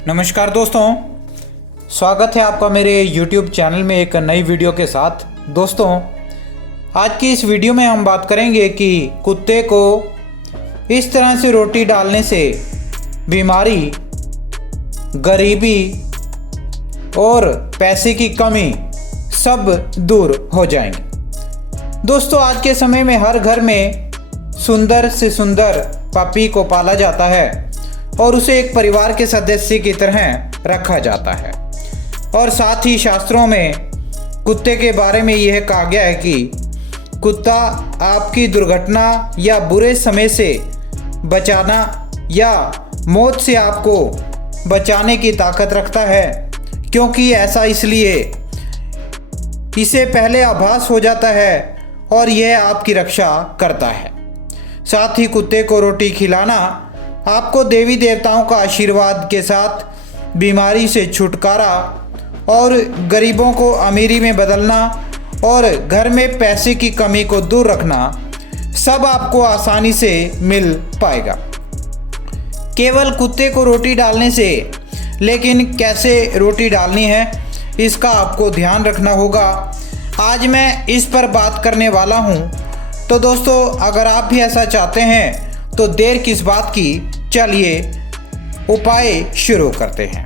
नमस्कार दोस्तों, स्वागत है आपका मेरे YouTube चैनल में एक नई वीडियो के साथ। दोस्तों, आज की इस वीडियो में हम बात करेंगे कि कुत्ते को इस तरह से रोटी डालने से बीमारी, गरीबी और पैसे की कमी सब दूर हो जाएंगे। दोस्तों, आज के समय में हर घर में सुंदर से सुंदर पपी को पाला जाता है और उसे एक परिवार के सदस्य की तरह रखा जाता है। और साथ ही शास्त्रों में कुत्ते के बारे में यह कहा गया है कि कुत्ता आपकी दुर्घटना या बुरे समय से बचाना या मौत से आपको बचाने की ताकत रखता है, क्योंकि ऐसा इसलिए इसे पहले आभास हो जाता है और यह आपकी रक्षा करता है। साथ ही कुत्ते को रोटी खिलाना आपको देवी देवताओं का आशीर्वाद के साथ बीमारी से छुटकारा और गरीबों को अमीरी में बदलना और घर में पैसे की कमी को दूर रखना सब आपको आसानी से मिल पाएगा, केवल कुत्ते को रोटी डालने से। लेकिन कैसे रोटी डालनी है, इसका आपको ध्यान रखना होगा। आज मैं इस पर बात करने वाला हूँ। तो दोस्तों, अगर आप भी ऐसा चाहते हैं तो देर किस बात की, चलिए उपाय शुरू करते हैं।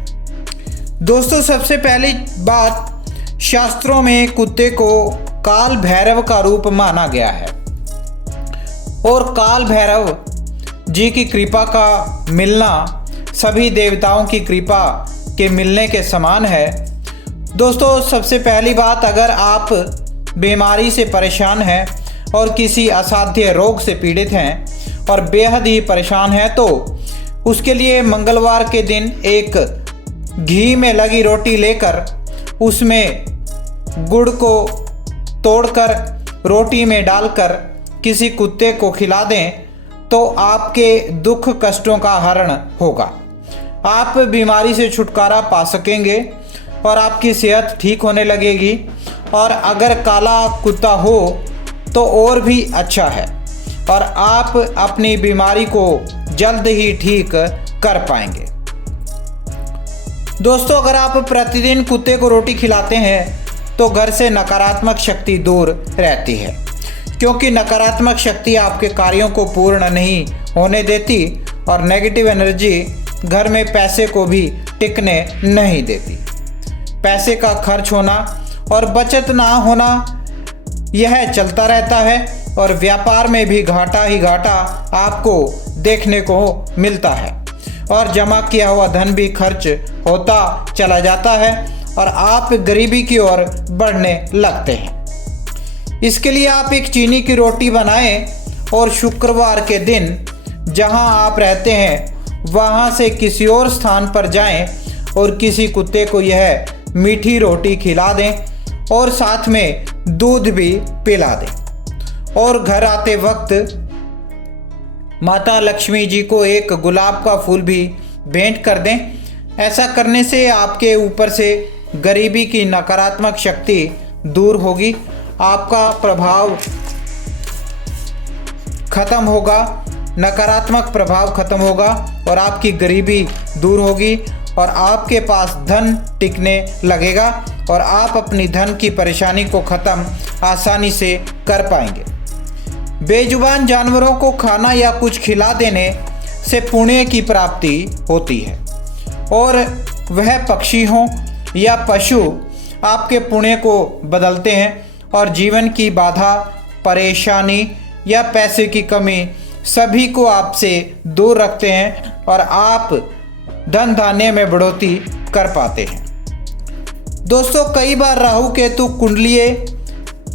दोस्तों, सबसे पहली बात, शास्त्रों में कुत्ते को काल भैरव का रूप माना गया है और काल भैरव जी की कृपा का मिलना सभी देवताओं की कृपा के मिलने के समान है। दोस्तों, सबसे पहली बात, अगर आप बीमारी से परेशान हैं और किसी असाध्य रोग से पीड़ित हैं और बेहद ही परेशान है, तो उसके लिए मंगलवार के दिन एक घी में लगी रोटी लेकर उसमें गुड़ को तोड़कर रोटी में डालकर किसी कुत्ते को खिला दें तो आपके दुख कष्टों का हरण होगा। आप बीमारी से छुटकारा पा सकेंगे और आपकी सेहत ठीक होने लगेगी। और अगर काला कुत्ता हो तो और भी अच्छा है और आप अपनी बीमारी को जल्द ही ठीक कर पाएंगे। दोस्तों, अगर आप प्रतिदिन कुत्ते को रोटी खिलाते हैं तो घर से नकारात्मक शक्ति दूर रहती है, क्योंकि नकारात्मक शक्ति आपके कार्यों को पूर्ण नहीं होने देती और नेगेटिव एनर्जी घर में पैसे को भी टिकने नहीं देती। पैसे का खर्च होना और बचत ना होना यह चलता रहता है और व्यापार में भी घाटा ही घाटा आपको देखने को मिलता है और जमा किया हुआ धन भी खर्च होता चला जाता है और आप गरीबी की ओर बढ़ने लगते हैं। इसके लिए आप एक चीनी की रोटी बनाएं और शुक्रवार के दिन जहां आप रहते हैं वहां से किसी और स्थान पर जाएं और किसी कुत्ते को यह मीठी रोटी खिला दें और साथ में दूध भी पिला दें। और घर आते वक्त माता लक्ष्मी जी को एक गुलाब का फूल भी भेंट कर दें। ऐसा करने से आपके ऊपर से गरीबी की नकारात्मक शक्ति दूर होगी, आपका प्रभाव खत्म होगा, नकारात्मक प्रभाव खत्म होगा और आपकी गरीबी दूर होगी और आपके पास धन टिकने लगेगा और आप अपनी धन की परेशानी को ख़त्म आसानी से कर पाएंगे। बेजुबान जानवरों को खाना या कुछ खिला देने से पुण्य की प्राप्ति होती है और वह पक्षी हों या पशु आपके पुण्य को बदलते हैं और जीवन की बाधा, परेशानी या पैसे की कमी सभी को आपसे दूर रखते हैं और आप धन धान्य में बढ़ोतरी कर पाते हैं। दोस्तों, कई बार राहु केतु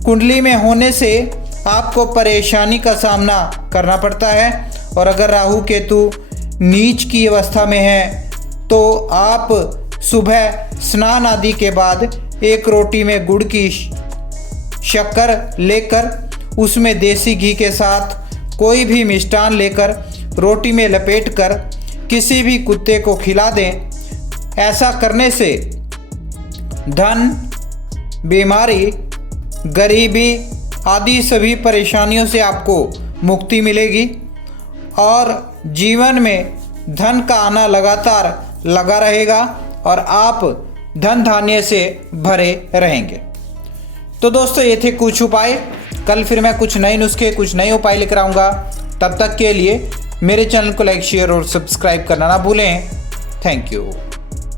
कुंडली में होने से आपको परेशानी का सामना करना पड़ता है और अगर राहु केतु नीच की अवस्था में है तो आप सुबह स्नान आदि के बाद एक रोटी में गुड़ की शक्कर लेकर उसमें देसी घी के साथ कोई भी मिष्ठान लेकर रोटी में लपेटकर किसी भी कुत्ते को खिला दें। ऐसा करने से धन, बीमारी, गरीबी आदि सभी परेशानियों से आपको मुक्ति मिलेगी और जीवन में धन का आना लगातार लगा रहेगा और आप धन धान्य से भरे रहेंगे। तो दोस्तों ये थे कुछ उपाय। कल फिर मैं कुछ नए नुस्खे, कुछ नए उपाय लेकर आऊँगा। तब तक के लिए मेरे चैनल को लाइक, शेयर और सब्सक्राइब करना ना भूलें। Thank you.